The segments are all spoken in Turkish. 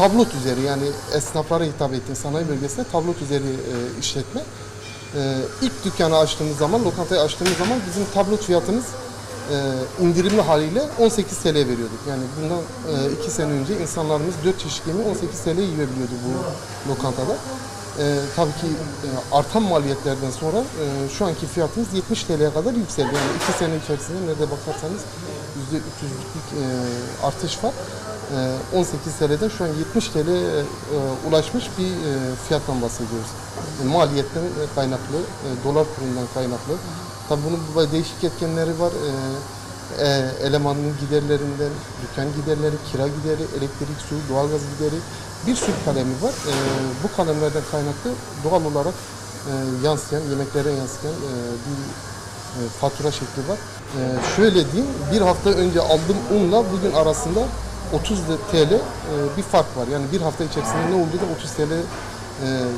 tablot üzeri yani esnaflara hitap ettiğim sanayi bölgesinde tablot üzeri e, işletme. E, ilk dükkanı açtığımız zaman, lokantayı açtığımız zaman bizim tablot fiyatımız e, indirimli haliyle 18 TL veriyorduk. Yani bundan 2 sene önce insanlarımız 4 çeşit yemeği 18 TL yiyebiliyordu bu lokantada. E, tabii ki e, artan maliyetlerden sonra e, şu anki fiyatımız 70 TL'ye kadar yükseldi. Yani 2 sene içerisinde nerede bakarsanız %300'lük e, artış var. E, 18 TL'den şu an 70 TL 'ye, e, ulaşmış bir e, fiyattan bahsediyoruz. E, maliyetten kaynaklı, e, dolar kurundan kaynaklı. Tabii bunun bu- değişik etkenleri var. E, e, elemanın giderlerinden, dükkan giderleri, kira gideri, elektrik, su, doğalgaz gideri bir sürü kalemi var. E, bu kalemlerden kaynaklı doğal olarak e, yansıyan, yemeklere yansıyan e, bir e, fatura şekli var. E, şöyle diyeyim, bir hafta önce aldığım unla bugün arasında 30 TL e, bir fark var. Yani bir hafta içerisinde ne oldu da 30 TL e,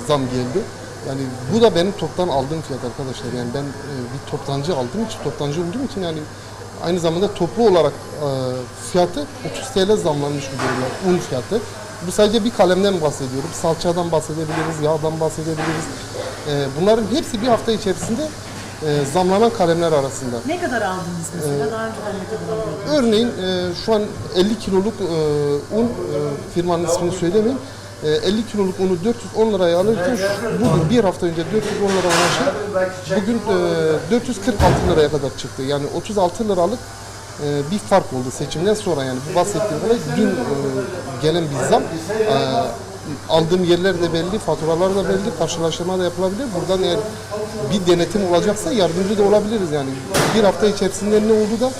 zam geldi. Yani bu da benim toptan aldığım fiyat arkadaşlar. Yani ben e, bir toptancı aldığım için, toptancı olduğum için yani aynı zamanda toplu olarak fiyatı 30 TL zamlanmış bir durumda. Un fiyatı. Bu sadece bir kalemden bahsediyorum. Salçadan bahsedebiliriz, yağdan bahsedebiliriz. Bunların hepsi bir hafta içerisinde e, zamlanan kalemler arasında. Ne kadar aldınız mesela? Daha önceden ne kadar alıyordunuz? Örneğin e, şu an 50 kiloluk e, un, e, firmanın ismini söylemeyeyim. E, 50 kiloluk unu 410 liraya alırken şu- bugün bir hafta önce 410 lira olan şey bugün e, 446 liraya kadar çıktı. Yani 36 liralık e, bir fark oldu seçimden sonra yani bu bahsettiğim olay dün e, gelen bir zam. E, aldığım yerler de belli, faturalar da belli, karşılaştırma da yapılabilir. Buradan eğer bir denetim olacaksa yardımcı da olabiliriz yani. Bir hafta içerisinde ne oldu da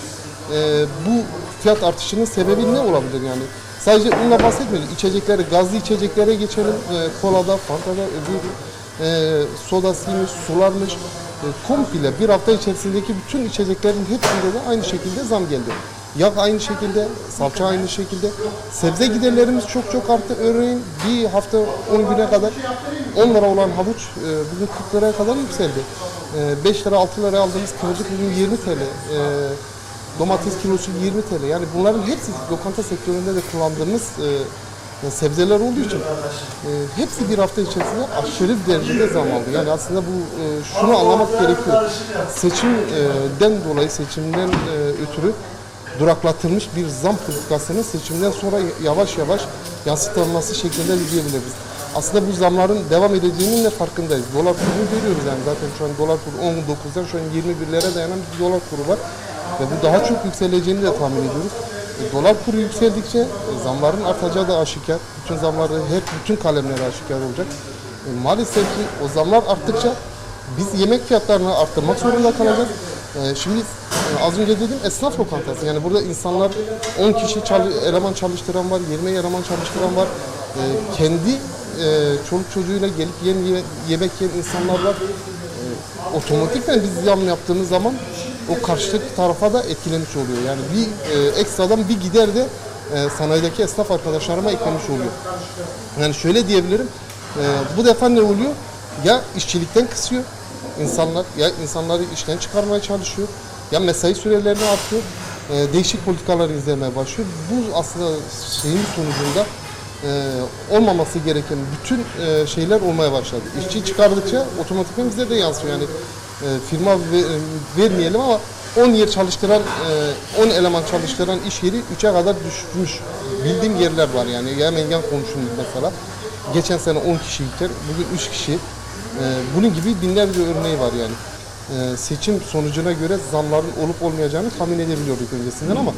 e, bu fiyat artışının sebebi ne olabilir yani? Sadece unla bahsetmiyoruz. İçeceklere, gazlı içeceklere geçelim. E, kolada, fantada, öbür e, sodasıymış, sularmış. E, komple bir hafta içerisindeki bütün içeceklerin hepsinde de aynı şekilde zam geldi. Yağ aynı şekilde, salça aynı şekilde. Sebze giderlerimiz çok çok arttı. Örneğin bir hafta 10 güne kadar 10 lira olan havuç e, bugün 40 liraya kadar yükseldi. E, 5 lira 6 liraya aldığımız kıvırcık bugün 20 TL. E, domates kilosu 20 TL. Yani bunların hepsi lokanta sektöründe de kullandığımız e, sebzeler olduğu için e, hepsi bir hafta içerisinde aşırı derecede zam aldı. Yani aslında bu e, şunu anlamak gerekiyor. Seçimden dolayı seçimden e, ötürü duraklatılmış bir zam politikasının seçimden sonra yavaş yavaş yansıtılması şeklinde diyebiliriz. Aslında bu zamların devam edeceğinin de farkındayız. Dolar kurunu görüyoruz yani zaten şu an dolar kuru 19'dan şu an 21'lere dayanan bir dolar kuru var. Ve bu daha çok yükseleceğini de tahmin ediyoruz. E, dolar kuru yükseldikçe e, zamların artacağı da aşikar. Bütün zamları hep bütün kalemlere aşikar olacak. E, maalesef ki o zamlar arttıkça biz yemek fiyatlarını arttırmak zorunda kalacağız. E, şimdi az önce dedim esnaf lokantası. Yani burada insanlar 10 kişi çalı- eleman çalıştıran var, 20 eleman çalıştıran var. E, kendi e, çoluk çocuğuyla gelip yem, ye- yemek yiyen insanlar var. E, otomatikten biz zam yaptığımız zaman o karşıdaki tarafa da etkilemiş oluyor. Yani bir e, ekstradan bir gider de e, sanayideki esnaf arkadaşlarıma eklemiş oluyor. Yani şöyle diyebilirim. e, bu defa ne oluyor? Ya işçilikten kısıyor insanlar ya insanları işten çıkarmaya çalışıyor ya mesai sürelerini artıyor. e, değişik politikalar izlemeye başlıyor. Bu aslında şeyin sonucunda e, olmaması gereken bütün e, şeyler olmaya başladı. İşçi çıkardıkça otomatikman bize de yansıyor. Yani e, firma ve- e, vermeyelim ama 10 yer çalıştıran, e, 10 eleman çalıştıran iş yeri 3'e kadar düşmüş. Bildiğim yerler var yani. Hemen yan komşumuz mesela. Geçen sene 10 kişiyken bugün 3 kişi. E, bunun gibi binlerce örneği var yani. E, seçim sonucuna göre zamların olup olmayacağını tahmin edebiliyorduk öncesinden ama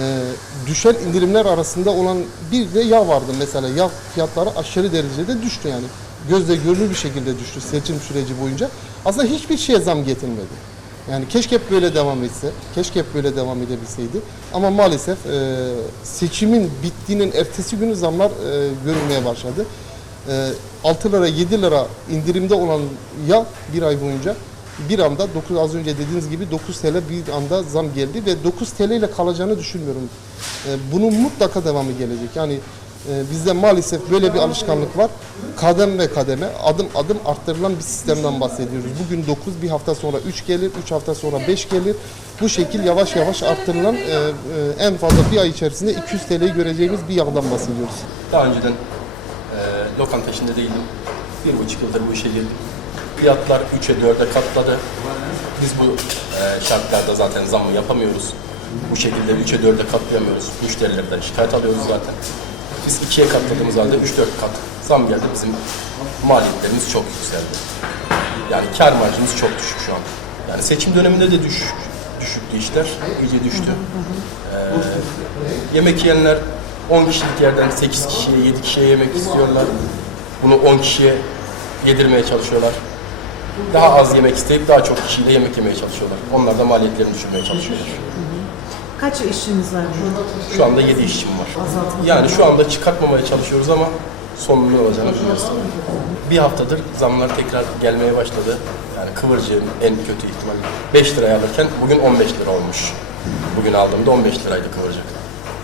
e, düşen indirimler arasında olan bir de yağ vardı mesela. Yağ fiyatları aşırı derecede düştü yani. Gözle görülür bir şekilde düştü seçim süreci boyunca. Aslında hiçbir şeye zam getirmedi. Yani keşke hep böyle devam etse, keşke hep böyle devam edebilseydi. Ama maalesef e, seçimin bittiğinin ertesi günü zamlar e, görülmeye başladı. E, 6 lira 7 lira indirimde olan yağ bir ay boyunca bir anda 9 az önce dediğiniz gibi 9 TL bir anda zam geldi ve 9 TL ile kalacağını düşünmüyorum. E, bunun mutlaka devamı gelecek. Yani E, bizde maalesef böyle bir alışkanlık var. Kadem ve kademe, adım adım arttırılan bir sistemden bahsediyoruz. Bugün 9, bir hafta sonra 3 gelir, 3 hafta sonra 5 gelir. Bu şekil yavaş yavaş arttırılan e, e, en fazla bir ay içerisinde 200 TL'yi göreceğimiz bir yağdan bahsediyoruz. Daha önceden e, lokanta işinde değildim. Bir buçuk yıldır bu işe girdim. Fiyatlar 3'e 4'e katladı. Biz bu e, şartlarda zaten zammı yapamıyoruz. Bu şekilde 3'e 4'e katlayamıyoruz. Müşterilerden şikayet alıyoruz zaten. Biz 2'ye katladığımız halde 3-4 kat zam geldi. Bizim maliyetlerimiz çok yükseldi. Yani kar marjımız çok düşük şu an. Yani seçim döneminde de düşük, düşüktü işler. İyice düştü. Yemek yiyenler 10 kişilik yerden 8 kişiye, 7 kişiye yemek istiyorlar. Bunu 10 kişiye yedirmeye çalışıyorlar. Daha az yemek isteyip daha çok kişiyle yemek yemeye çalışıyorlar. Onlar da maliyetlerini düşürmeye çalışıyorlar. Kaç işiniz var? Şu anda 7 işçim var. Yani şu anda çıkartmamaya çalışıyoruz ama sonunun ne olacağını bilmiyoruz. Bir haftadır zamlar tekrar gelmeye başladı. Yani kıvırcığın en kötü ihtimalle 5 liraya alırken bugün 15 lira olmuş. Bugün aldığımda 15 liraydı kıvırcık.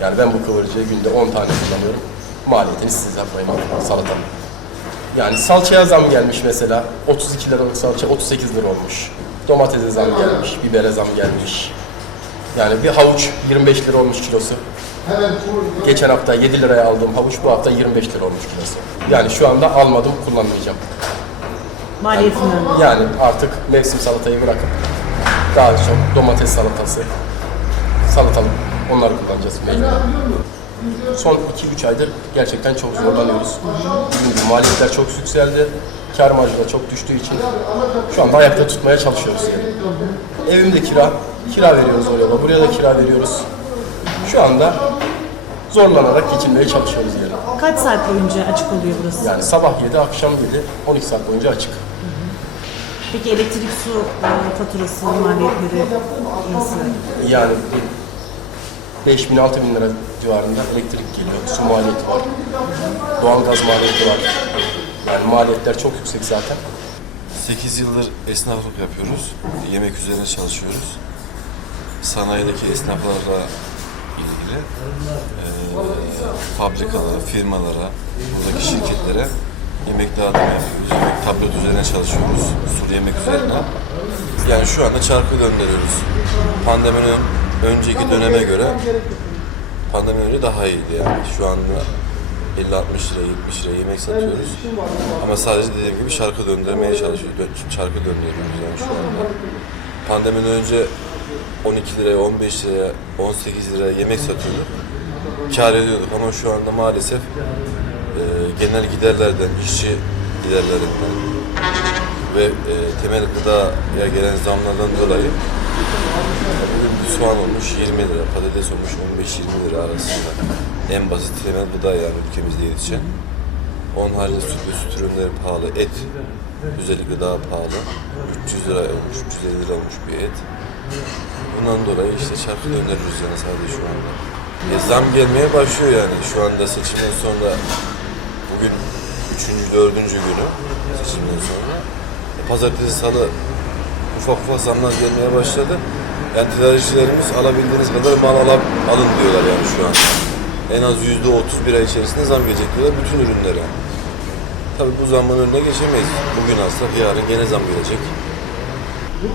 Yani ben bu kıvırcığı günde 10 tane kullanıyorum. Maliyetini siz hesaplayın abi, salatanın. Yani salçaya zam gelmiş mesela. 32 liralık salça 38 lira olmuş. Domatese zam gelmiş, bibere zam gelmiş. Yani bir havuç 25 lira olmuş kilosu. Geçen hafta 7 liraya aldığım havuç bu hafta 25 lira olmuş kilosu. Yani şu anda almadım, kullanmayacağım. Maliyetinden. Yani artık mevsim salatayı bırakıp daha çok domates salatası, salatalık onları kullanacağız mecburen. Son 2-3 aydır gerçekten çok zorlanıyoruz. Maliyetler çok yükseldi. Kar marjı da çok düştüğü için şu anda ayakta tutmaya çalışıyoruz yani. Evimde kira, kira veriyoruz oraya da, buraya da kira veriyoruz. Şu anda zorlanarak geçinmeye çalışıyoruz yani. Kaç saat boyunca açık oluyor burası? Yani sabah 7, akşam 7, 12 saat boyunca açık. Peki elektrik, su e, faturası, maliyetleri nasıl? Yani 5 bin 6 bin lira civarında elektrik geliyor. Su maliyeti var. Doğalgaz maliyeti var. Yani maliyetler çok yüksek zaten. 8 yıldır esnaflık yapıyoruz. Yemek üzerine çalışıyoruz. Sanayideki esnaflarla ilgili eee fabrikalara, firmalara, buradaki şirketlere yemek dağıtımı yapıyoruz. Yemek tablet üzerine çalışıyoruz. Sulu yemek üzerine. Yani şu anda çarkı döndürüyoruz. Pandeminin önceki döneme göre pandemiden önce daha iyiydi yani. Şu anda 50-60 lira, 70 lira yemek satıyoruz. Ama sadece dediğim gibi şarkı döndürmeye çalışıyoruz. Şarkı döndürüyoruz yani şu anda. Pandemiden önce 12 liraya, 15 liraya, 18 liraya yemek satıyorduk. Kar ediyorduk ama şu anda maalesef e, genel giderlerden, işçi giderlerinden ve e, temel gıdaya gelen zamlardan dolayı soğan olmuş 20 lira, patates olmuş 15-20 lira arasında. En basit temel gıda yani ülkemizde yetişen. Onun haricinde süt ve süt ürünleri pahalı. Et özellikle daha pahalı. 300 lira olmuş, 350 lira olmuş bir et. Bundan dolayı işte çarpı döndürürüz yani sadece şu anda. E, zam gelmeye başlıyor yani şu anda seçimden sonra bugün 3. 4. günü seçimden sonra. E, pazartesi, salı ufak ufak zamlar gelmeye başladı. Yani tedarikçilerimiz alabildiğiniz kadar mal ala- alın diyorlar yani şu an. En az yüzde otuz bir ay içerisinde zam gelecek diyorlar bütün ürünlere. Tabii bu zamın önüne geçemeyiz. Bugün alsak yarın gene zam gelecek.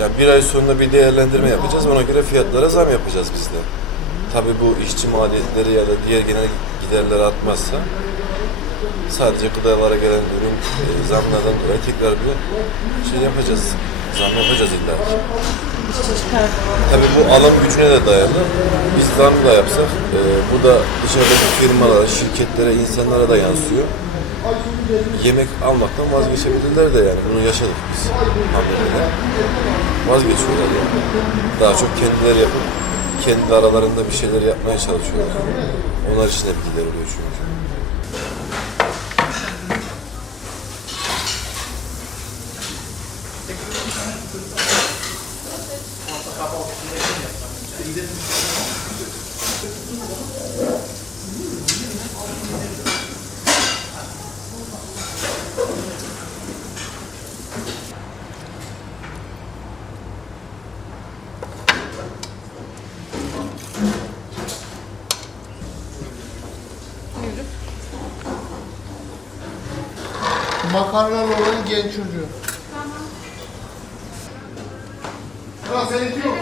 Yani bir ay sonra bir değerlendirme yapacağız. Ona göre fiyatlara zam yapacağız biz de. Tabii bu işçi maliyetleri ya da diğer genel giderler artmazsa sadece gıdalara gelen ürün e, zamlardan dolayı tekrar bir şey yapacağız. Zam yapacağız illa ki. Çıkar. Tabii bu alım gücüne de dayalı. Biz zam da yapsak e, bu da dışarıdaki firmalara, şirketlere, insanlara da yansıyor. Yemek almaktan vazgeçebilirler de yani. Bunu yaşadık biz Amerika'da. Vazgeçiyorlar yani. Daha çok kendileri yapıp kendi aralarında bir şeyler yapmaya çalışıyorlar. Onlar için gider oluyor çünkü. Makarnalı olan genç çocuğu. Tamam. seninki yok.